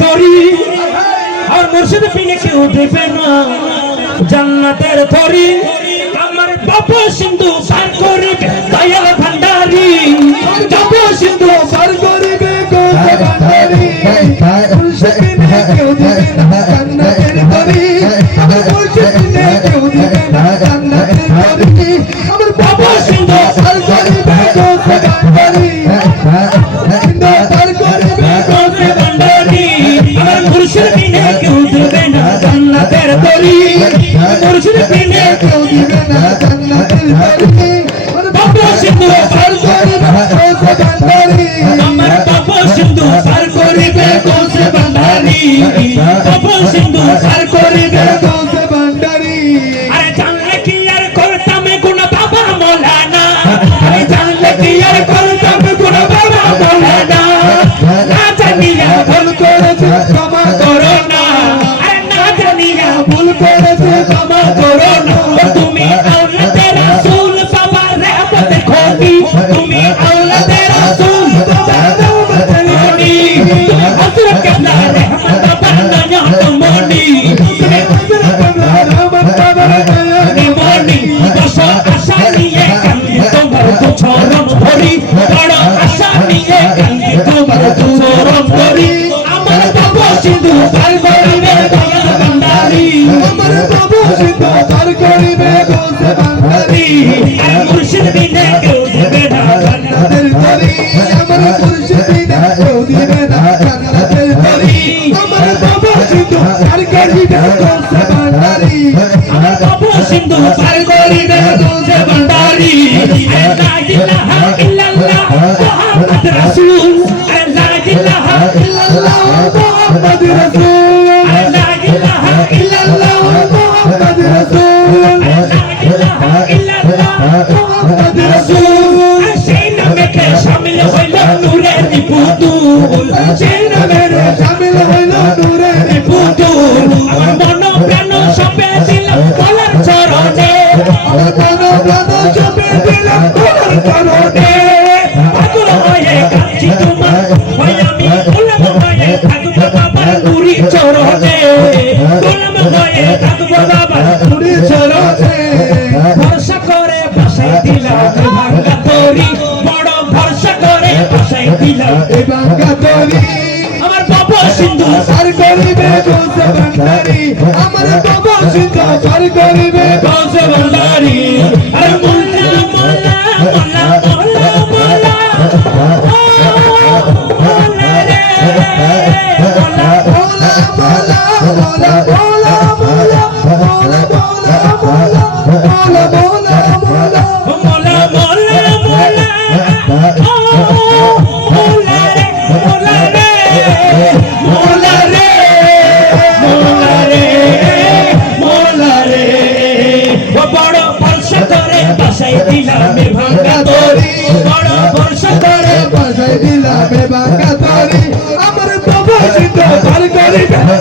তরি। আর মুর্শিদ পিনে কেউ দেবে না। জান্নাতের তরি। আমার বাবা সিন্ধু পার করিবে দয়াল ভান্ডারি। বাবা সিন্ধু পার করিবে ভান্ডারি। মুর্শিদিনে কেউ দিবে না জান্নাতের তরি। আমার মুর্শিদিনে কেউ দিবে না আমার বাবা সিন্ধু পার করিবে ভান্ডারি। মুর্শিদ পিনে কেউ দিবে না জান্নাতের তরি বাবা সিন্ধু পার করিবে। গোসে ভান্ডারি আমার বাবা সিন্ধু পার করিবে গোসে ভান্ডারি। বাবা সিন্ধু পার করিবে গোসে ভান্ডারি। আরে জানলে কি আর করতাম গুণ বাবা মৌলানা? আরে জানলে কি আর করতাম গুণ বাবা মৌলানা? না জানিয়া ভুল করেছে Morning, Asha, Asha, yeah. सिद्धा सर गोरी में गोस बंदरी मुर्शिद भी ने गोस में ना करना दिल तरी अमर मुर्शिद भी ने गोस में ना करना दिल तरी अमर बाबा सिद्धू सर गोरी में गोस बंदरी अमर बाबा सिद्धू सर गोरी में गोस बंदरी ला इलाहा इल्लल्लाह मुहम्मद रसूल ला इलाहा इल्लल्लाह मुहम्मद रसूल আমি গোলাম হয়ে থাকব বাবা দিলাম ভাঙ্গা তরি বড় ভরসা করে দিলাম। এই বাঙ্গা তরি আমার বাবা সিন্ধু। সার করিবে গোসে ভান্ডারি আমার বাবা সিদ্ধ পার করিবে দোষে ভান্ডারি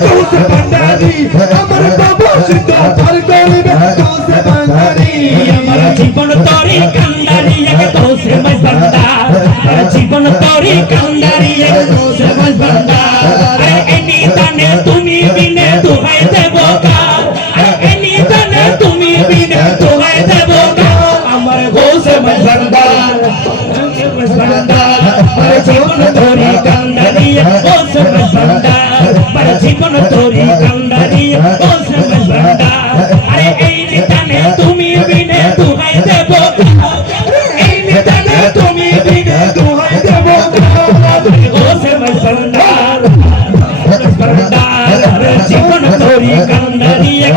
दूध भंडारी, अमर बाबू सिद्धो फल गोरी में तो से भंडारी। अमर जीवन तोरी कंदारी एक तो से मैं बंदा अमर जीवन तोरी कंदारी एक तो से मैं बंदा अरे एनी ताने तुम्ही बिने दुहाई देवो का अरे एनी ताने तुम्ही बिने दुहाई देवो का अमर गो से मैं बंदा अमर जीवन तोरी कंदारी एक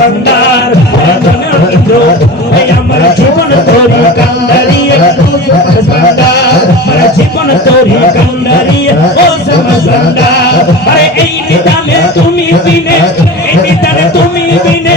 ভান্ডার ধনের মিত্র আমার জীবন তোরি কান্দারি ভান্ডার আমার জীবন তোরি কান্দারি ও ভান্ডার আরে এই নিদানে তুমি দিনে, এই নিদানে তুমি দিনে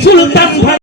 resulta